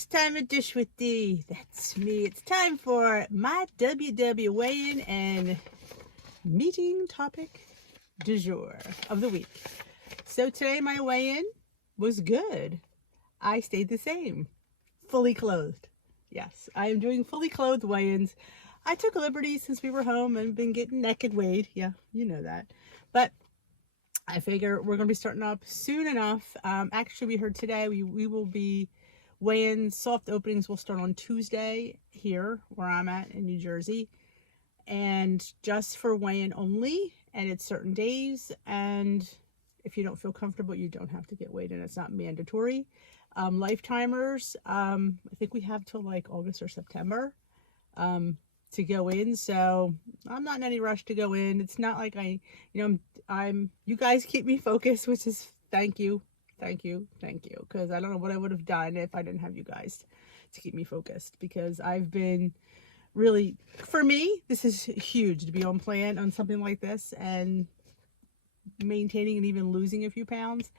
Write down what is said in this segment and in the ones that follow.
it's time to dish with D. That's me. It's time for my WW weigh-in and meeting topic du jour of the week. So today my weigh-in was good. I stayed the same. Fully clothed. Yes, I am doing fully clothed weigh-ins. I took a liberty since we were home and been getting naked weighed. Yeah, you know that. But I figure we're going to be starting up soon enough. Actually, we heard today we will be weigh-ins. Soft openings will start on Tuesday here where I'm at in New Jersey. And just for weigh-in only. And it's certain days. And if you don't feel comfortable, you don't have to get weighed in. It's not mandatory. Lifetimers, I think we have till like August or September to go in. So I'm not in any rush to go in. It's not like you guys keep me focused, which is thank you. Because I don't know what I would have done if I didn't have you guys to keep me focused, because I've been really, for me, this is huge to be on plan on something like this and maintaining and even losing a few pounds.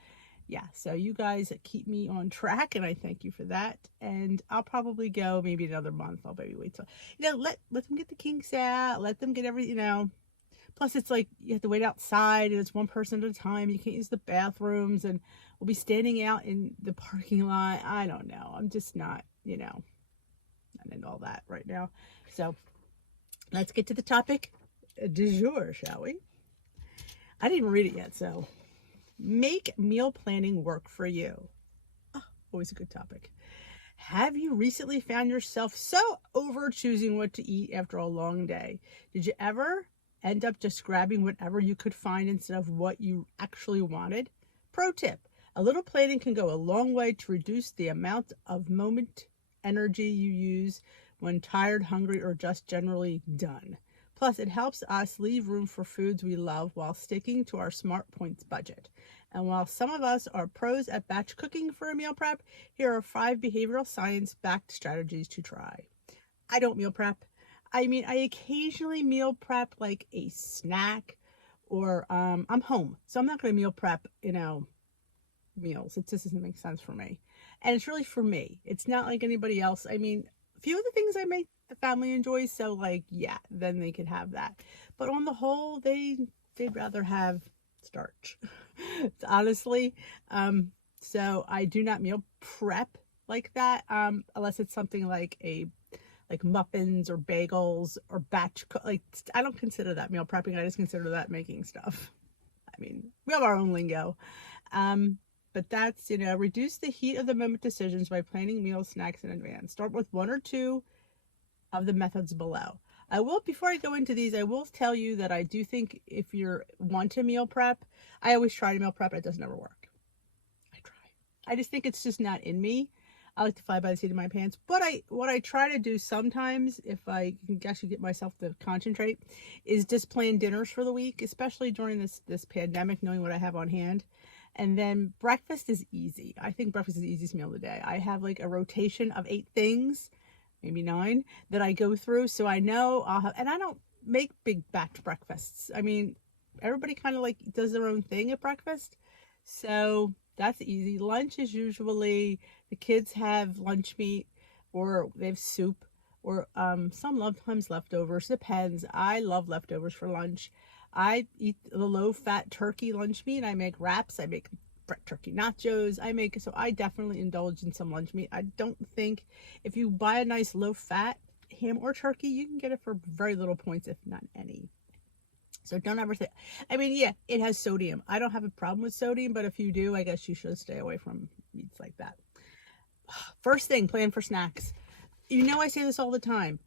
Yeah, so you guys keep me on track, and I thank you for that. And I'll probably go maybe another month. I'll maybe wait till, let them get the kinks out, let them get everything, Plus, it's like you have to wait outside, and it's one person at a time. You can't use the bathrooms, and we'll be standing out in the parking lot. I don't know. I'm just not, not into all that right now. So let's get to the topic du jour, shall we? I didn't even read it yet, so make meal planning work for you. Oh, always a good topic. Have you recently found yourself so over choosing what to eat after a long day? Did you ever end up just grabbing whatever you could find instead of what you actually wanted? Pro tip, a little planning can go a long way to reduce the amount of moment energy you use when tired, hungry, or just generally done. Plus, it helps us leave room for foods we love while sticking to our Smart Points budget. And while some of us are pros at batch cooking for a meal prep, here are 5 behavioral science-backed strategies to try. I don't meal prep. I mean, I occasionally meal prep like a snack, or I'm home, so I'm not going to meal prep, meals. It just doesn't make sense for me. And it's really for me. It's not like anybody else. I mean, a few of the things I make, the family enjoys, so like, yeah, then they could have that. But on the whole, they'd rather have starch, honestly. So I do not meal prep like that, unless it's something like muffins or bagels or batch I don't consider that meal prepping. I just consider that making stuff. I mean, we have our own lingo. But that's, reduce the heat of the moment decisions by planning meal snacks in advance. Start with 1 or 2 of the methods below. Before I go into these, I will tell you that I do think if you want to meal prep, I always try to meal prep. It does never work. I try. I just think it's just not in me. I like to fly by the seat of my pants. But what I try to do sometimes, if I can actually get myself to concentrate, is just plan dinners for the week, especially during this pandemic, knowing what I have on hand. And then breakfast is easy. I think breakfast is the easiest meal of the day. I have like a rotation of 8 things, maybe 9, that I go through. So I know I'll have, and I don't make big batch breakfasts. I mean, everybody kind of like does their own thing at breakfast. So that's easy. Lunch is usually, the kids have lunch meat, or they have soup, or sometimes leftovers. Depends. I love leftovers for lunch. I eat the low-fat turkey lunch meat. I make wraps. I make turkey nachos. So I definitely indulge in some lunch meat. I don't think if you buy a nice low-fat ham or turkey, you can get it for very little points, if not any. So don't ever think, I mean, yeah, it has sodium. I don't have a problem with sodium, but if you do, I guess you should stay away from meats like that. First thing, plan for snacks. I say this all the time.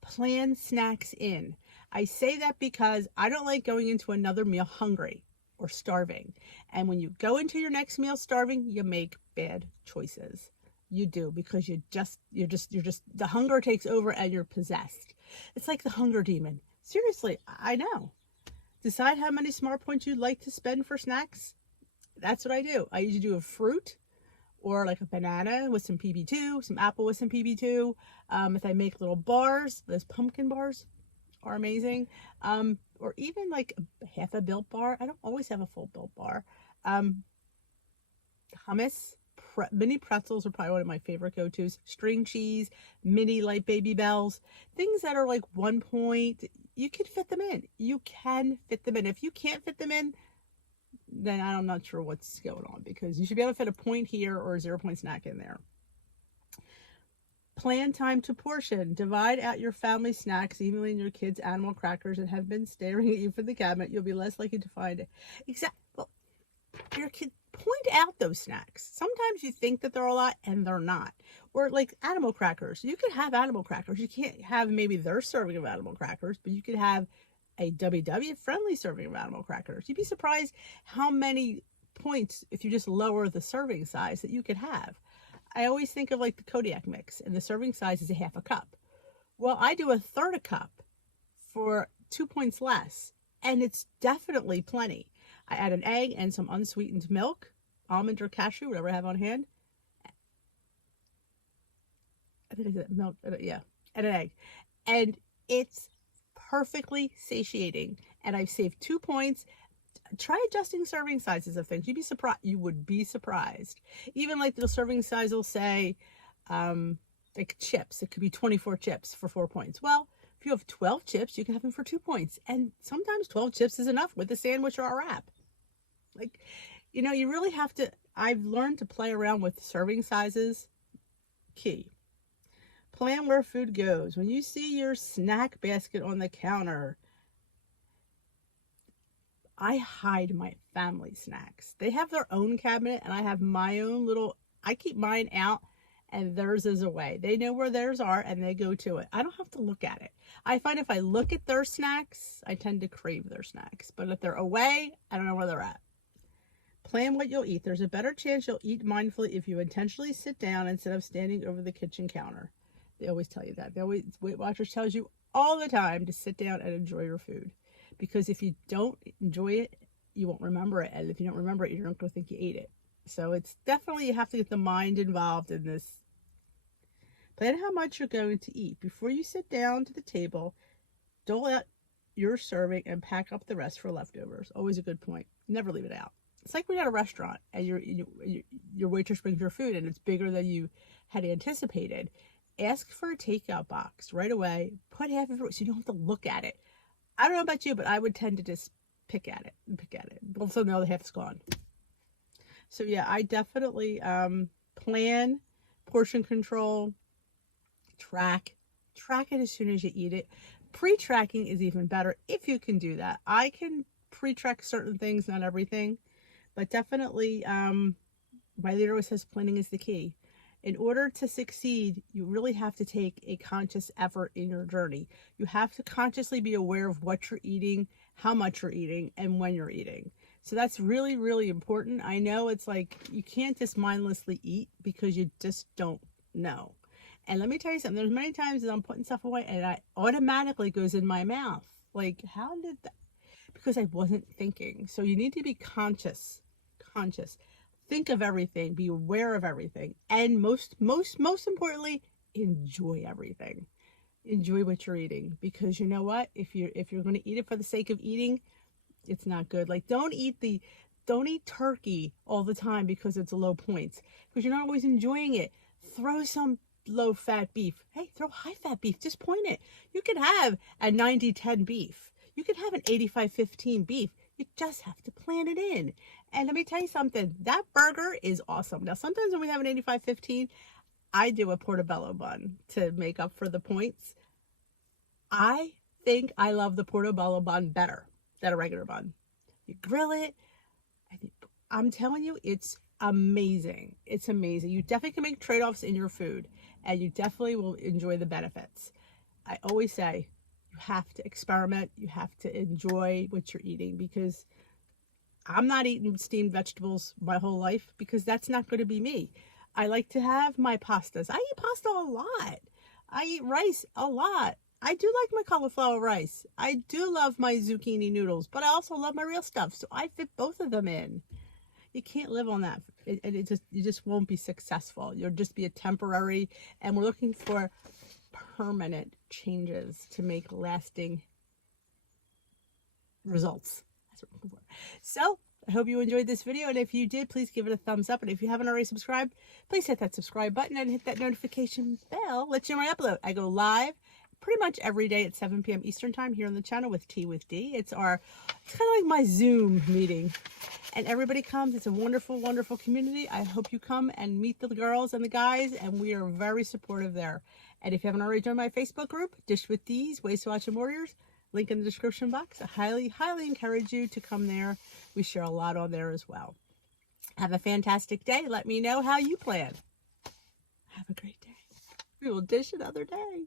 Plan snacks in. I say that because I don't like going into another meal hungry or starving. And when you go into your next meal starving, you make bad choices. You do, because you're just, the hunger takes over and you're possessed. It's like the hunger demon. Seriously, I know. Decide how many Smart Points you'd like to spend for snacks. That's what I do. I usually do a fruit, or like a banana with some PB2, some apple with some PB2. If I make little bars, those pumpkin bars are amazing. Or even like half a Built bar. I don't always have a full Built bar. Hummus, mini pretzels are probably one of my favorite go-tos. String cheese, mini light baby bells, things that are like 1 point. You can fit them in. You can fit them in. If you can't fit them in, then I'm not sure what's going on, because you should be able to fit a point here or a 0 point snack in there. Plan time to portion. Divide out your family snacks evenly in your kids' animal crackers that have been staring at you from the cabinet. You'll be less likely to find it. Well, your kid, point out those snacks. Sometimes you think that they're a lot and they're not. Or like animal crackers. You could have animal crackers. You can't have maybe their serving of animal crackers, but you could have a WW friendly serving of animal crackers. You'd be surprised how many points, if you just lower the serving size, that you could have. I always think of like the Kodiak mix, and the serving size is a half a cup. Well, I do a third a cup for 2 points less, and it's definitely plenty. I add an egg and some unsweetened milk, almond or cashew, whatever I have on hand. I think I said milk, yeah, and an egg. And it's perfectly satiating, and I've saved 2 points. Try adjusting serving sizes of things. You'd be surprised. You would be surprised. Even like the serving size will say, like chips. It could be 24 chips for 4 points. Well, if you have 12 chips, you can have them for 2 points. And sometimes 12 chips is enough with a sandwich or a wrap. Like, you know, you really have to, I've learned to play around with serving sizes. Key. Plan where food goes. When you see your snack basket on the counter, I hide my family snacks. They have their own cabinet, and I have my own little, I keep mine out, and theirs is away. They know where theirs are, and they go to it. I don't have to look at it. I find if I look at their snacks, I tend to crave their snacks. But if they're away, I don't know where they're at. Plan what you'll eat. There's a better chance you'll eat mindfully if you intentionally sit down instead of standing over the kitchen counter. They always tell you that. Weight Watchers tells you all the time to sit down and enjoy your food. Because if you don't enjoy it, you won't remember it. And if you don't remember it, you're not going to think you ate it. So it's definitely, you have to get the mind involved in this. Plan how much you're going to eat. Before you sit down to the table, dole out your serving and pack up the rest for leftovers. Always a good point. Never leave it out. It's like when you're at a restaurant and your waitress brings your food and it's bigger than you had anticipated. Ask for a takeout box right away. Put half of it so you don't have to look at it. I don't know about you, but I would tend to just pick at it. Also, the other half is gone. So yeah, I definitely plan, portion control, track it as soon as you eat it. Pre-tracking is even better if you can do that. I can pre-track certain things, not everything, but definitely my leader always says planning is the key. In order to succeed, you really have to take a conscious effort in your journey. You have to consciously be aware of what you're eating, how much you're eating, and when you're eating. So that's really, really important. I know it's like you can't just mindlessly eat because you just don't know. And let me tell you something. There's many times that I'm putting stuff away and it automatically goes in my mouth. Like, how did that? Because I wasn't thinking. So you need to be conscious. Think of everything, be aware of everything, and most importantly, enjoy everything. Enjoy what you're eating, because you know what? If you're going to eat it for the sake of eating, it's not good. Like, don't eat turkey all the time because it's low points, because you're not always enjoying it. Throw some low fat beef. Hey, throw high fat beef. Just point it. You can have a 90-10 beef. You can have an 85-15 beef. You just have to plan it in. And let me tell you something, that burger is awesome. Now, sometimes when we have an 85-15, I do a portobello bun to make up for the points. I think I love the portobello bun better than a regular bun. You grill it. I'm telling you, it's amazing. It's amazing. You definitely can make trade-offs in your food, and you definitely will enjoy the benefits. I always say, you have to experiment. You have to enjoy what you're eating, because I'm not eating steamed vegetables my whole life, because that's not going to be me. I like to have my pastas. I eat pasta a lot. I eat rice a lot. I do like my cauliflower rice. I do love my zucchini noodles, but I also love my real stuff. So I fit both of them in. You can't live on that. You just won't be successful. You'll just be a temporary, and we're looking for permanent changes to make lasting results. That's what we're looking for. So I hope you enjoyed this video, and if you did, please give it a thumbs up. And if you haven't already subscribed, please hit that subscribe button and hit that notification bell. Let you know when I upload. I go live pretty much every day at 7 p.m. Eastern time here on the channel with Tea with D. It's kind of like my Zoom meeting, and everybody comes. It's a wonderful, wonderful community. I hope you come and meet the girls and the guys, and we are very supportive there. And if you haven't already joined my Facebook group, Dish with D's, Ways to Watch Warriors, link in the description box. I highly, highly encourage you to come there. We share a lot on there as well. Have a fantastic day. Let me know how you plan. Have a great day. We will dish another day.